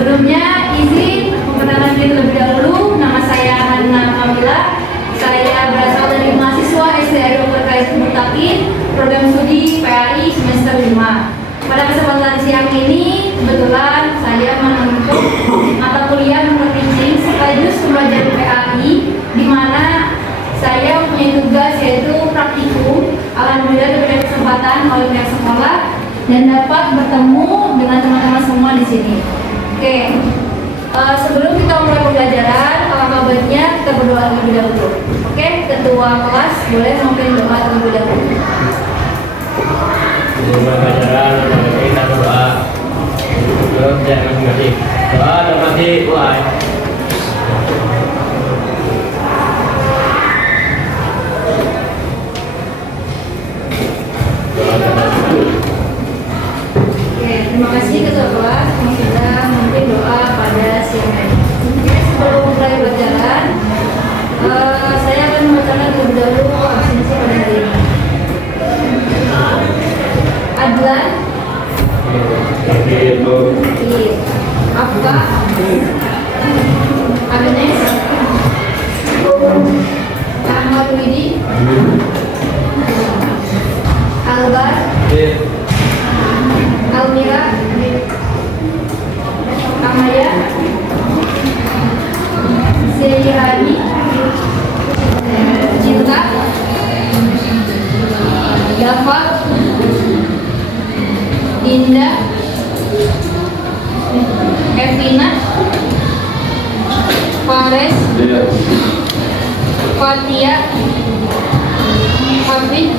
Sebelumnya izin memperkenalkan diri terlebih dahulu. Nama saya Hana Kamila. Saya berasal dari mahasiswa SDRU terkait Mutakin, program studi PAI semester 5. Pada kesempatan siang ini, kebetulan saya menempuh mata kuliah marketing sekaligus pembelajaran PAI, di mana saya mempunyai tugas yaitu praktikum. Alhamdulillah diberi kesempatan oleh pihak sekolah dan dapat bertemu dengan teman-teman semua di sini. Oke, sebelum kita mulai pembelajaran, alangkah baiknya kita berdoa terlebih dahulu. Oke, ketua kelas boleh memimpin doa terlebih dahulu. Sebelum pembelajaran, kita berdoa. Terus jangan masing-masing. Doa dan mati mulai. Terima kasih ketua kelas yang sudah memimpin doa pada siang hari. Sebelum mulai pelajaran, saya akan membacakan terlebih dahulu absensi pada hari ini. Adlan, Afka, Agnes, Ahmad Widi, Albar, Almira, Amaya, Seyirani, Cinta, Dafa, Dinda, Evina, Fares, Fatia, Hafid,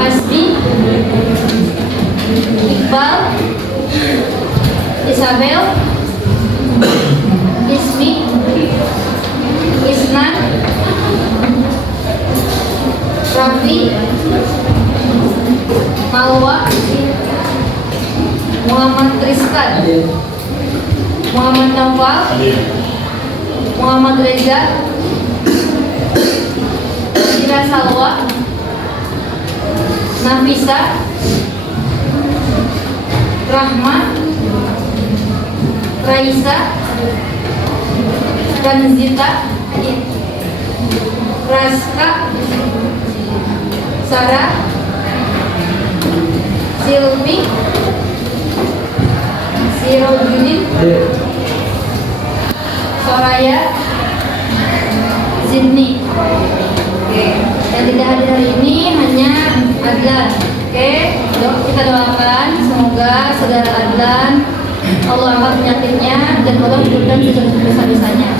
Hasbi, Iqbal, Isabel, Ismi, Isnan, Rafi, Malwa, Muhammad Tristan, Muhammad Naufal, Muhammad Reza, Ira Salwa, Nafisa, Rahmat, Raisa, Ranzita, Raska, Sarah, Silvi, Sirojudin, Soraya, Zidni. Oke, yang tidak hadir hari ini hanya Adlan. Oke, kita doakan semoga saudara Adlan Allah angkat penyakitnya dan Allah hidupkan dosa-dosanya.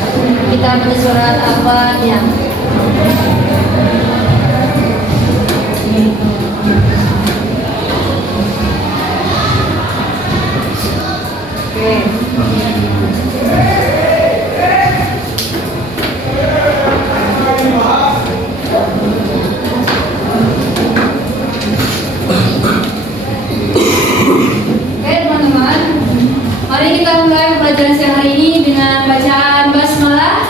Kita baca surat Al-Fatihah. Mari kita mulai pelajaran siang hari ini dengan bacaan basmalah.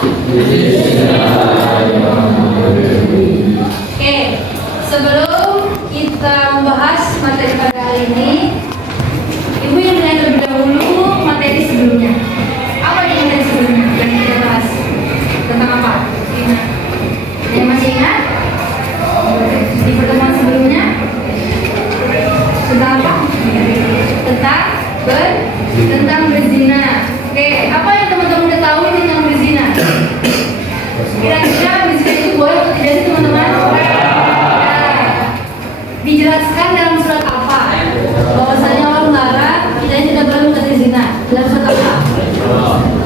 Oke, sebelum kita membahas materi pada hari ini, Ibu yang menanya terlebih dahulu materi sebelumnya. Apa yang materi sebelumnya yang kita bahas? Tentang apa? Yang masih ingat? Di pertemuan sebelumnya? Tentang apa? Tentang berzina. Oke, apa yang teman-teman udah tahu tentang berzina? Kira-kira berzina itu boleh atau tidak sih teman-teman? Nah, dijelaskan dalam surat apa? Bahwasanya Allah melarang kita tidak boleh melakukan zina. Dalam surat apa?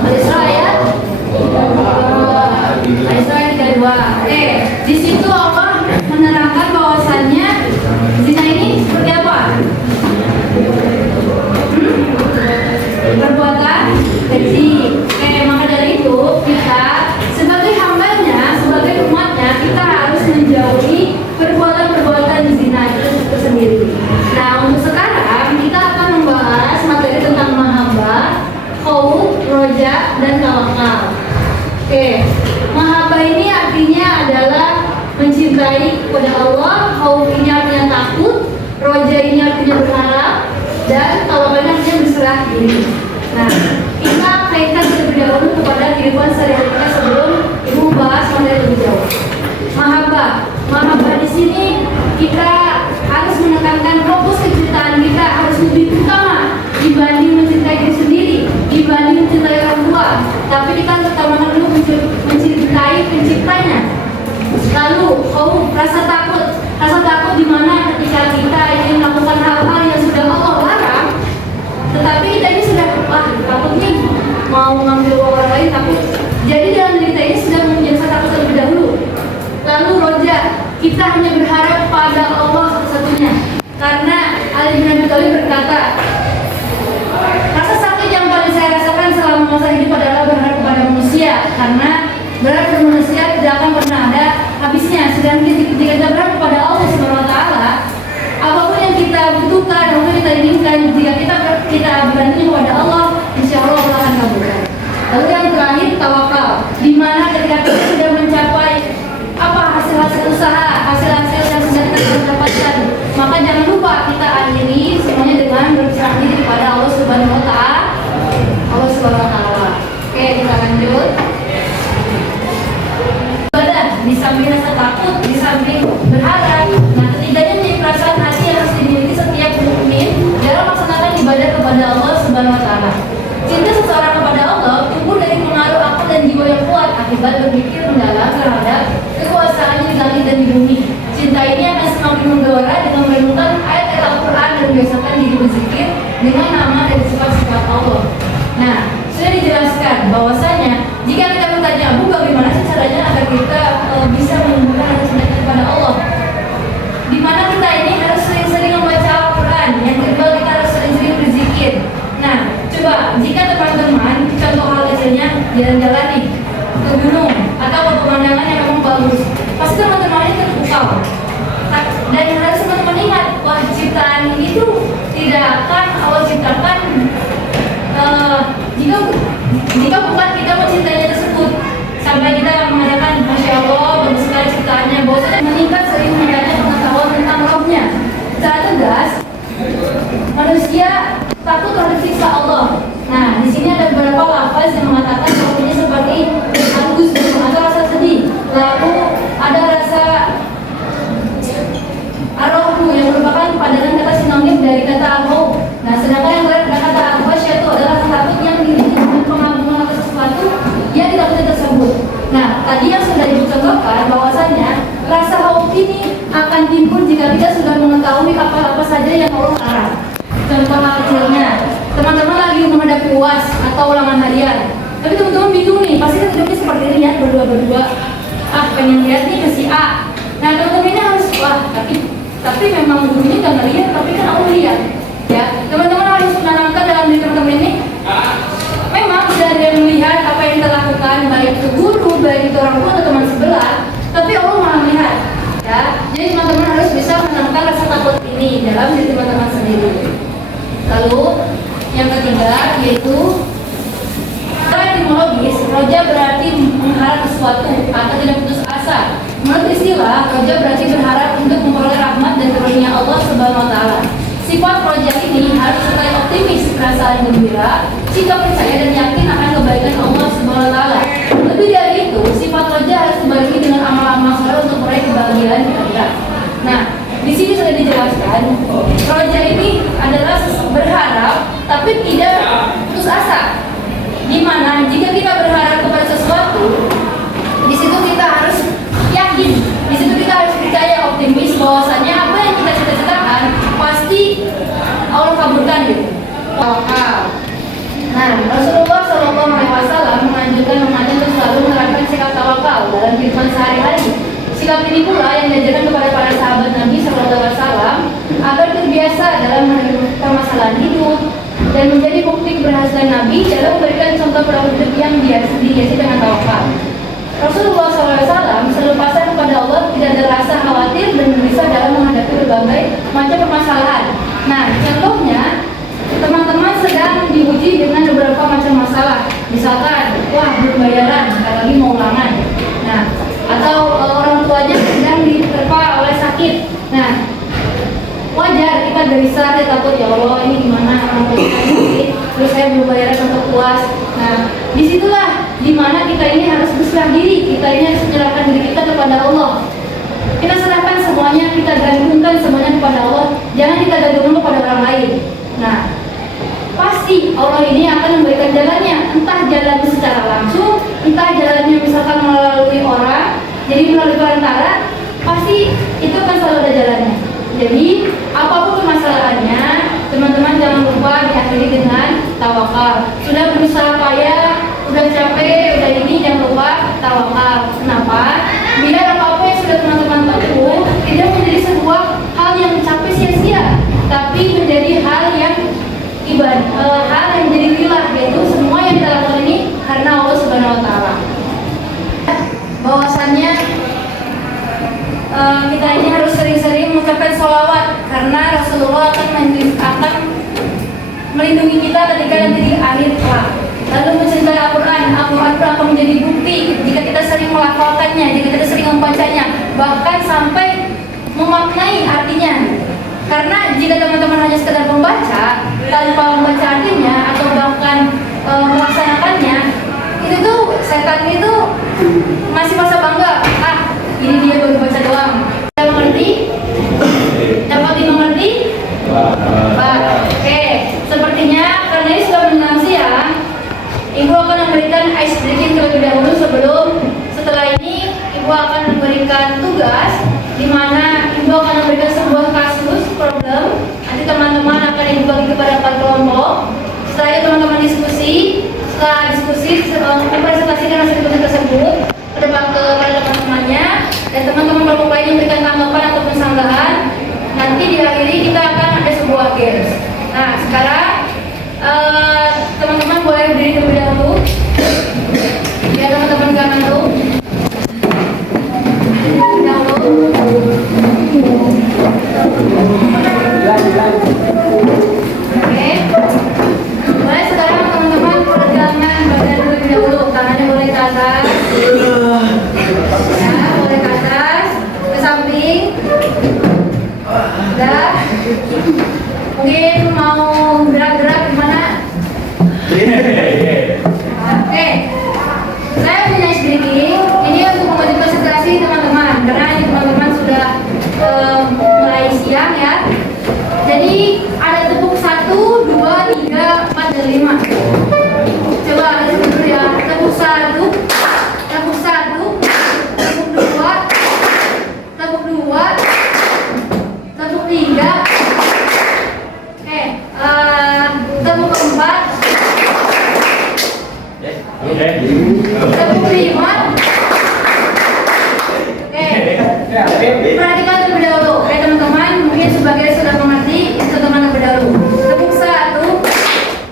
Al-Isra ayat 32. Oke, di situ Allah menerangkan bahwasannya zina ini seperti apa? Perbuatan keji. Oke, maka dari itu kita sebagai hambanya, sebagai umatnya, kita harus menjauhi perbuatan-perbuatan zina itu sendiri. Nah, untuk sekarang kita akan membahas materi tentang mahabbah, khauf, roja, dan tawakal. Oke, mahabbah ini artinya adalah mencintai kepada Allah, khauf ini artinya takut, roja ini artinya berharap, dan tawakal ini artinya berserah diri. sendiri. Nah, kita kaitkan terlebih dahulu kepada kehidupan sehari-hari kita sebelum Ibu bahas materi lebih jauh. Mahabbah di sini kita harus menekankan fokus kecintaan kita harus lebih utama dibanding mencintai diri sendiri, dibanding mencintai orang tua. Tapi kita utamakan dulu mencintai penciptanya. Lalu, rasa takut di mana ketika kita ingin melakukan hal-hal yang sudah Allah larang, tetapi kita ini sudah takut nih mau ngambil orang lain takut. Jadi dalam diri kita ini sudah menjadi rasa takut terlebih dahulu. Lalu roja, kita hanya berharap pada Allah satu-satunya. Karena Ali bin Abi Thalib berkata, rasa sakit yang paling saya rasakan selama masa hidup adalah berharap kepada manusia. Karena berharap kepada manusia tidak akan pernah ada habisnya. Sedangkan ketika kita berharap kepada Allah Subhanahu Wa Taala, apapun yang kita butuhkan, apapun yang kita inginkan, jika kita bergantung kepada Allah, insya Allah Allah akan kabulkan. Lalu yang terakhir tawakal, di mana ketika kita sudah mencapai hasil-hasil usaha, hasil-hasil yang sudah kita dapatkan, maka jangan lupa kita akhiri semuanya dengan berserah diri kepada Allah Subhanahu Wa Taala. Allah Subhanahu Wa Taala. Oke, kita lanjut. Di samping rasa takut, di samping berharap, nah ketiganya menjadi perasaan hati yang harus dimiliki setiap mukmin dalam melaksanakan ibadah kepada Allah Subhanahu Wa Taala. Cinta seseorang kepada Allah tumbuh dari pengaruh akal dan jiwa yang kuat akibat berpikir mendalam terhadap kekuasaannya di langit dan di bumi. Cinta ini akan semakin menggelora dengan merenungkan ayat-ayat Al-Quran dan membiasakan diri berzikir dengan nama dan sifat-sifat Allah. Nah, sudah dijelaskan bahwasanya jika kita bertanya, Bu, bagaimana sih caranya agar kita bisa menumbuhkan rasa cinta kepada Allah? Di mana kita ini harus sering-sering membaca Al-Quran, yang kedua kita harus sering-sering berzikir. Nah, coba jika teman-teman contoh hal kecilnya jalan-jalan nih ke gunung atau ke pemandangan yang memang bagus, pasti teman-teman ini terpukau. Dan harus teman-teman ingat, wah ciptaan ini tuh tidak akan Allah ciptakan jika bukan kita mencintainya tersebut. Sampai kita mengatakan, Masya Allah, bagus sekali ciptaannya, bahwa meningkat sering meningkatnya pengetahuan tentang rohnya. Secara tegas, manusia takut terhadap siksa Allah. Nah, di sini ada beberapa lafaz yang mengatakan rohnya seperti angus atau rasa sedih. Lalu ada rasa arohu yang merupakan padanan kata sinonim dari kata arohu. Nah, sedangkan yang kata al-khasyah itu adalah takut yang dengan pengagungan atas sesuatu yang ditakuti tersebut. Nah, tadi yang sudah Ibu contohkan bahwasanya rasa khauf ini akan timbul jika kita sudah mengetahui apa-apa saja yang Allah larang. Contoh hal kecilnya, teman-teman lagi menghadapi UAS atau ulangan harian, tapi teman-teman bingung nih, pasti kan hidupnya seperti ini ya, berdua-berdua. Pengen lihat nih ke si A. Nah, teman-teman ini harus tapi memang gurunya nggak ngeliat, tapi kan aku lihat. Ya, teman-teman harus menanamkan dalam diri teman-teman ini. Memang sudah ada yang melihat apa yang kita lakukan, baik itu guru, baik itu orang tua atau teman sebelah, tapi Allah maha melihat. Ya, jadi teman-teman harus bisa menanamkan rasa takut ini dalam diri teman-teman sendiri. Lalu yang ketiga yaitu secara etimologis, roja berarti mengharap sesuatu atau tidak putus asa. Menurut istilah, roja berarti berharap untuk memperoleh rahmat dan karunia Allah Subhanahu Wa Taala. Sifat roja ini harus disertai optimis, perasaan gembira, sikap percaya dan yakin akan kebaikan Allah Subhanahu Wa Taala. Lebih dari itu, sifat roja harus dibarengi dengan amal-amal saleh untuk meraih kebahagiaan di akhirat. Nah, di sini sudah dijelaskan, roja ini adalah berharap tapi tidak putus asa. Di mana jika kita berharap kepada sesuatu, di situ kita harus yakin, di situ kita harus percaya, optimis bahwasanya apa yang kita cita-citakan pasti Allah kabulkan gitu. Nah, Rasulullah SAW menganjurkan umatnya untuk selalu menerapkan sikap tawakal dalam kehidupan sehari-hari. Sikap ini pula yang diajarkan kepada para sahabat Nabi SAW agar terbiasa dalam menghadapi permasalahan hidup dan menjadi bukti keberhasilan Nabi dalam memberikan contoh perilaku hidup yang dihiasi dengan tawakal. Rasulullah SAW selepasan kepada Allah tidak ada rasa khawatir dan gelisah dalam menghadapi berbagai macam permasalahan. Nah, contohnya teman-teman sedang diuji dengan beberapa macam masalah. Misalkan, wah belum bayaran, apalagi mau ulangan. Nah, atau orang tuanya sedang diterpa oleh sakit. Nah, wajar kita gelisah, takut ya Allah ini gimana orang tua saya sakit, terus saya luas. Nah, disitulah dimana kita ini harus berserah diri, kita ini harus menyerahkan diri kita kepada Allah. Kita serahkan semuanya, kita gantungkan semuanya kepada Allah. Jangan kita gantungkan kepada orang lain. Nah, pasti Allah ini akan memberikan jalannya, entah jalan secara langsung, entah jalannya misalkan melalui orang, jadi melalui perantara, pasti itu akan selalu ada jalannya. Jadi apapun permasalahannya, teman-teman jangan lupa diakhiri dengan tawakal. Sudah berusaha payah, udah capek, udah ini, jangan lupa tawakal. Kenapa? Biar apa-apa yang sudah teman-teman tempuh tidak menjadi sebuah hal yang capek sia-sia, tapi menjadi hal yang hal yang jadi lillah, yaitu semua yang kita lakukan ini karena Allah Subhanahu wa taala. Bahwasannya kita ini harus sering-sering mengucapkan sholawat karena Rasulullah akan melindungi kita ketika nanti di akhir kelak. Lalu mencintai Al-Quran akan menjadi bukti jika kita sering melafalkannya, jika kita sering membacanya, bahkan sampai memaknai artinya. Karena jika teman-teman hanya sekedar membaca tanpa membaca artinya atau bahkan melaksanakannya, itu tuh setan itu masih masa bangga. Ini dia baru baca doang. Kita mengerti? Dapat dimengerti? Oke. Sepertinya karena ini sudah menjelang siang, Ibu akan memberikan ice breaking terlebih dahulu setelah ini Ibu akan memberikan tugas di mana Ibu akan memberikan sebuah kasus problem. Nanti teman-teman akan Ibu bagi kepada 4 kelompok. Setelah itu teman-teman diskusi. Setelah diskusi, mempresentasikan hasil diskusi tersebut kepada teman-temannya, dan teman-teman kelompok lain memberikan tanggapan ataupun sanggahan. Nanti diakhiri kita akan ada sebuah games. Nah, sekarang teman-teman boleh berdiri terlebih dahulu biar teman-teman gak ngantuk. Oke. Mulai sekarang teman-teman peregangan badan terlebih dahulu. Tangannya boleh ke atas. Ya, boleh ke atas, ke samping. Udah. Mungkin mau gerak-gerak gimana? Oke. Saya punya ice breaking. Ini untuk membantu konsentrasi teman-teman, karena ini teman-teman sudah mulai siang ya. Jadi ada tepuk 1, 2, 3, 4, dan 5. Coba kita dulu ya. Tepuk 1, tepuk 1, tepuk 2, tepuk 2, tepuk 3. Oke, tepuk 4, tepuk 5. Oke, perhatikan terlebih dahulu. Oke teman-teman, mungkin sebagai sudah mengerti, itu teman terlebih dahulu. Tepuk 1,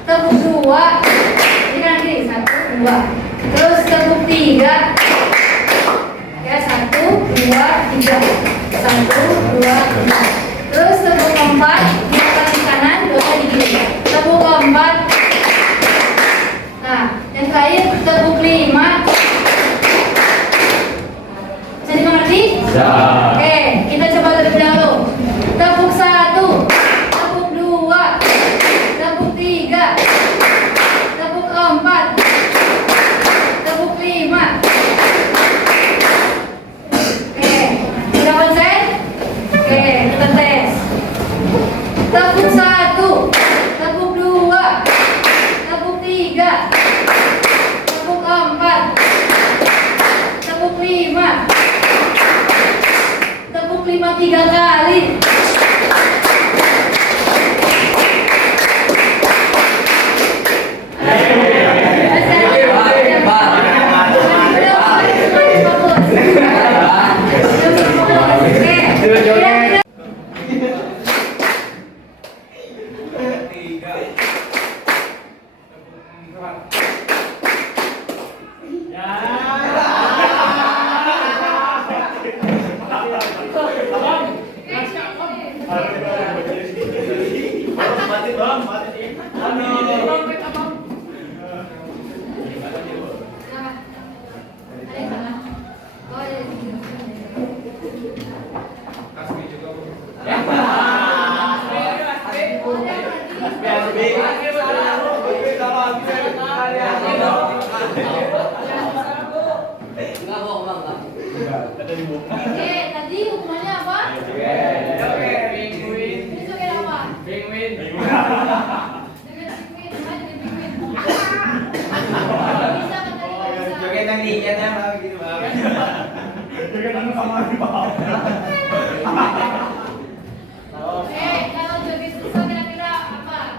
tepuk 2, ini kan kiri, 1, 2. Terus tepuk 3. Ya, 1, 2, 3. 1, 2, 3. Terus tepuk 4, diangkat di kanan, dosa di kiri. Tepuk 4. Nah, yang terakhir tepuk 5. Bisa dimengerti? Oke, kita coba terlebih dahulu. Tepuk 1, tepuk 2, tepuk 3, tepuk 4, tepuk 5. Oke, sudah konsen? Oke, kita tes. Tepuk 1, tepuk 2, tepuk 3, tepuk 4, tepuk 5. Tepuk 5 3 kali. Oke, tadi hukumannya apa? Ini joget apa? Joget penguin. Mana joget penguin? Bisa kan tadi? Bisa. Joget yang diingatnya Bang gitu Bang. Oke, kalau joget susah kira-kira apa?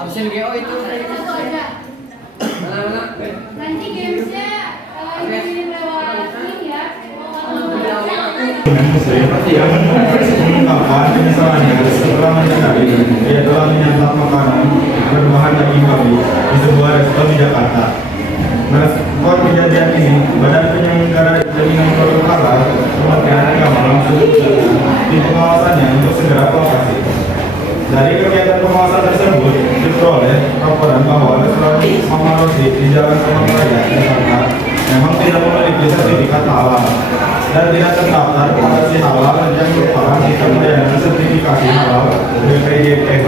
Absen GO itu. Satu aja. Mana-mana. Nanti gamesnya dikirim lewat link ya. Yang mengungkapkan penyesalannya setelah menyadari ia telah menyantap makanan berbahan daging babi di sebuah resto di Jakarta. Merespon kejadian ini, Badan Penyelenggara Jaminan Produk Halal Kementerian Agama langsung di pengawasannya untuk segera ke lokasi. Dari kegiatan pengawasan tersebut diperoleh laporan bahwa restoran Mama Rosi di Jalan Kemang Raya, Jakarta memang tidak memiliki sertifikat halal dan tidak terdaftar produksi halal yang merupakan sistem layanan sertifikasi halal BPJPH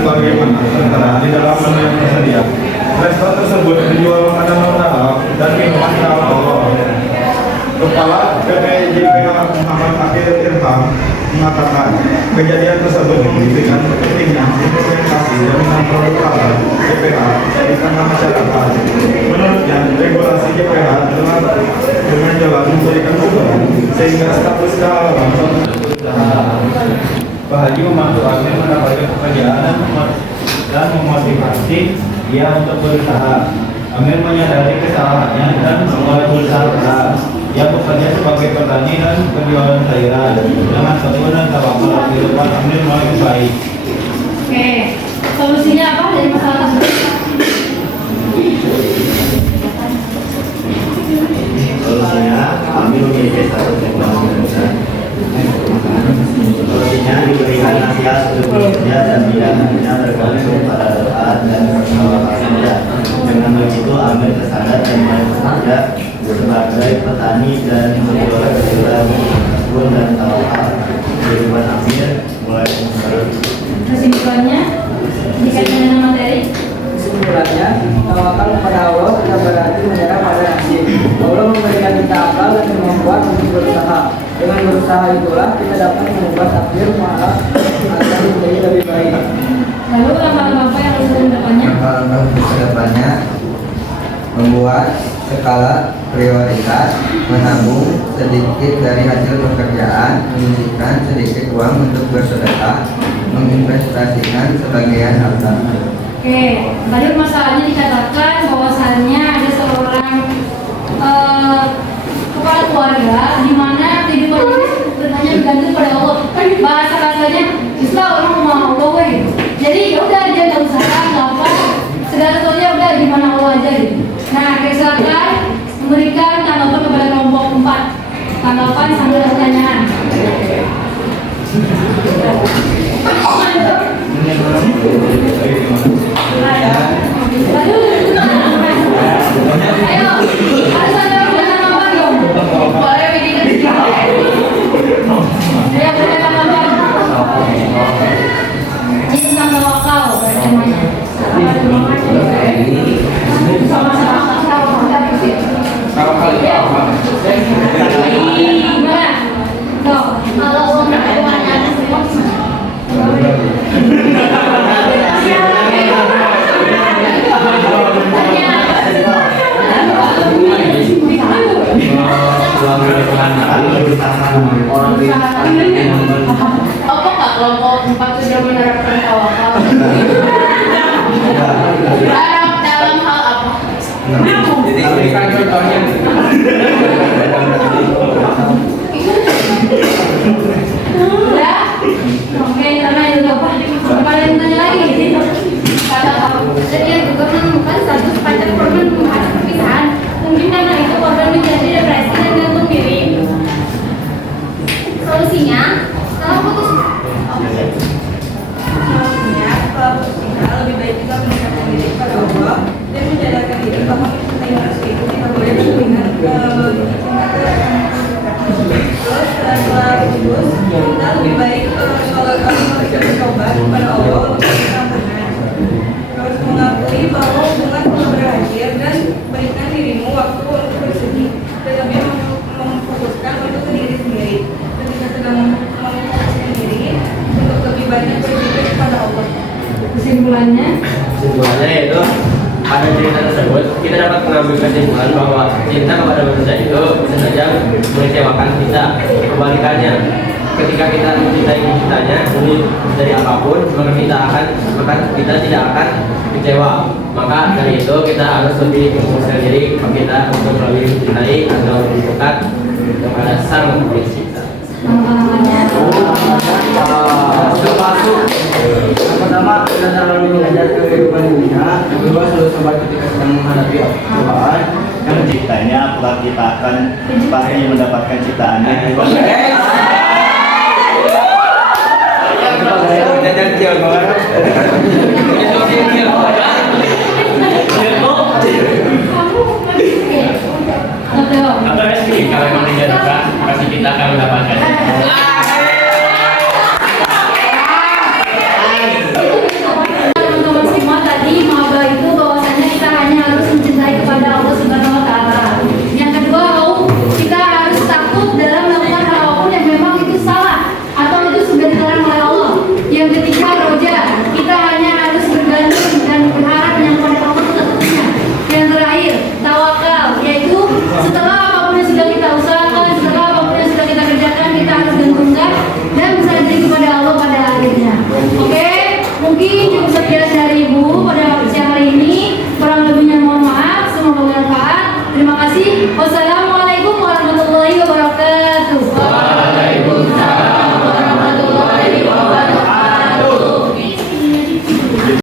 sebagaimana tertera di dalam menu yang tersedia. Restoran tersebut menjual makanan halal dan minuman beralkohol. Kepala BPJPH Muhammad Akhil Irham mengatakan kejadian tersebut membuktikan pentingnya implementasi jaminan produk halal JPH di tengah masyarakat. Menurutnya, regulasi JPH dengan jelas memberikan hukum sehingga status kehalalan Pak Haji membantu Amir mendapatkan pekerjaan dan memotivasi dia untuk berusaha. Amir menyadari kesalahannya dan mulai berusaha keras. Ia bekerja sebagai petani dan penjualan sayuran. Dengan tekun dan tawakal kehidupan Amir mulai baik. Oke, solusinya apa dari masalah tersebut? Solusinya, kami memiliki satu teknologi besar. Solusinya diberikan nasihat untuk bekerja dan tidak hanya bergantung pada doa dan tawakal saja. Dengan begitu, Amir tersadar dan mulai bekerja sebagai petani dan menjual sayuran, kebun dan tawakal. Kehidupan Amir mulai membaik. Kesimpulannya, dikaitkan dengan materi. Kesimpulannya, tawakal kepada Allah tidak berarti menyerah pada nasib. Allah memberikan kita akal dan kemampuan untuk berusaha. Dengan berusaha itulah kita dapat mengubah takdir malah agar menjadi lebih baik. Lalu langkah-langkah apa yang harus dilakukannya? Langkah-langkah ke depannya membuat skala prioritas, menabung sedikit dari hasil pekerjaan, menyisihkan sedikit uang untuk bersedekah, menginvestasikan sebagian harta. Oke, tadi masalahnya dikatakan bahwasannya ada seorang kepala keluarga di mana kehidupan ini sebenarnya bergantung pada Allah. Bahasa kasarnya, Islam orang mau Allah weh. Jadi ya udah aja nggak usah nggak apa, segala sesuatunya udah di mana Allah aja gitu. Nah, silakan memberikan tanggapan kepada kelompok 4. Tanggapan sambil pertanyaan. Ayo, harus ada tanggapan dong. Boleh bikin sedikit. Ayo, boleh tanggapan. Ini tentang tawakal temanya. Gimana? Dok, kalau uangnya semua Orang apa nggak kelompok 4 sudah menerapkan tawakal? Berharap dalam hal apa? Berikan contohnya. Udah? Oke, karena itu apa? Kalian tanya lagi gitu. Kata apa? Jadi juga menemukan status pacar korban membahas perpisahan. Mungkin karena itu korban menjadi depresi dan gantung diri. Solusinya, setelah putus. Solusinya, setelah putus cinta, lebih baik kita mendekatkan diri kepada Allah dan menjadarkan diri bahwa cinta yang harus itu tidak boleh dengan cinta terus setelah putus kita lebih baik kalau bertobat kepada Allah untuk pengampunan, terus mengakui bahwa hubungan telah berakhir dan berikan dirimu waktu untuk bersedih dan lebih memfokuskan untuk ke diri sendiri. Ketika sedang memfokuskan diri untuk lebih banyak berzikir kepada Allah. Kesimpulannya, Yaitu pada cerita tersebut kita dapat mengambil kesimpulan bahwa cinta kepada manusia itu bisa saja mengecewakan kita. Kebalikannya, ketika kita mencintai cintanya dari apapun, maka kita tidak akan kecewa. Maka dari itu kita harus lebih memfokuskan diri kita untuk lebih mencintai atau lebih dekat kepada sang pencipta. namanya. Yang pertama, kita terlalu belajar kehidupan dunia. Yang kedua, selalu sabar ketika sedang menghadapi cobaan. Yang menciptanya, kelak kita akan pasti mendapatkan ciptaannya.